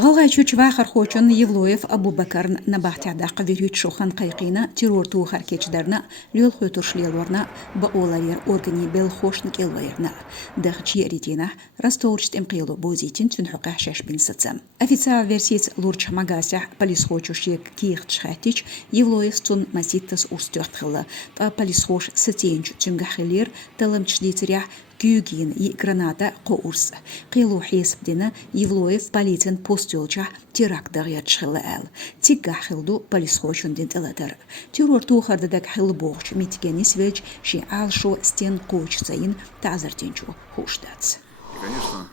غالغايتشو تشواخر خوچن يفلويف أبو بكر نباحت عداق فيريوت شوخان قيقينا تيرور تو خركيش درنا ليول خوتوش ليلورنا بأولارير أورغني بالخوشن كيلويرنا دغتشي ريتينا راستورشت امقيلو بوزيتين تنحقه شاش بن ستسم أفيتسال فيرسيت لورچ مغاسع بليس خوچوشيك كيخ تشخاتيش يفلويف تون مسيتس أورستوختخلا تا بليس خوش ستينج تنغخلير تلمچ ديتريح كيوغين ي граната قورس قيلو حيس بدنا يفلويف باليتن بوستيولچا تيراك دغير تشخلال تيغا خلدو باليس خوشون دين تلاتر تيرور تو خردك خل بوخش ميتكني سويج شي عالشو ستين قوچ زين تعذرتينچو خوشداتس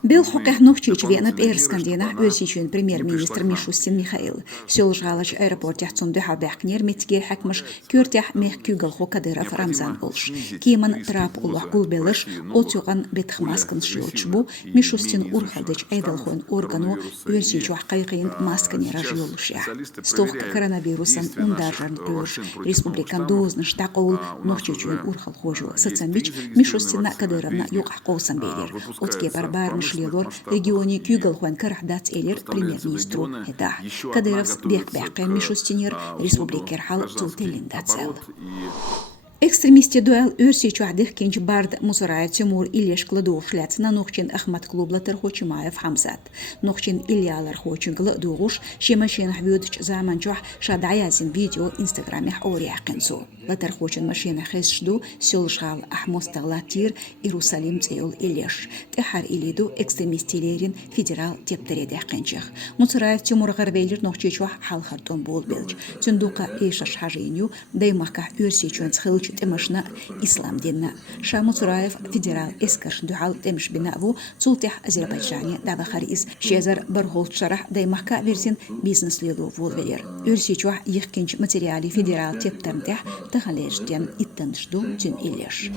بالحقيقة نوختيش بينا بإيرسكاندينا أوسيشون بريمير-министр Мишустин Михаил سيولجالش аэропорт يحتون دو حباقنير متجير حكمش كورتيح ميخ كيوغل كاديرف رمزان بولش كيمن تراب الله قول بلش أوتيوغان بتخماسكن شيوتشبو ميشوستين أورخلدش أيدلخون أورغانو أوسيشو حقيقين ماسكني راجيولشيا ستوخ كورونافيروسن اندارجان بورش ريسبوبليكان دوزنش تاقول نوختيشون أورخل خوجو ستسنبيش ميشوستين كاديرفنا يوقع قوسن بيلير أوتكي барбар шлелор регионе Кюгалхуан Карахдат Элер премьер-министру это Кадыровс бек-беккен Мишустинер республикер хал тултелиндацел. Экстремисти дуэл өрсичу адых кенч бард мусарая Тимур Ильяш кладуш ляцна нохчин Ахмат клублатер Хочимаев Хамзат. Нохчин Ильялар Хочин кладуш шемашин хвюдч заманчух шадаязин видео инстаграме хауриях кенсу. Латер Хочин машина хесшду сёлшал Ахмостаглатир Иерусалим цейл Ильяш. Техар илиду экстремистилерин федерал тептередех кенчих. Мусараев Тимур Гарвейлер нохчичух халхартон болбелч. Цундука эшаш хажиню даймака өрсичуан цхилч تمشنا إسلام ديننا شاموت رايف فيدرال إسكرش دعال تمش بناءو تلتح أزربيجانيا دابا خريز شيزر برهول شرح داي محكا فيرسين بيزنس ليلو فولفير يرسيچوح يخكنش ماتريالي فيدرال تيبترنتح تخليش ديان إتنشدو تن إليش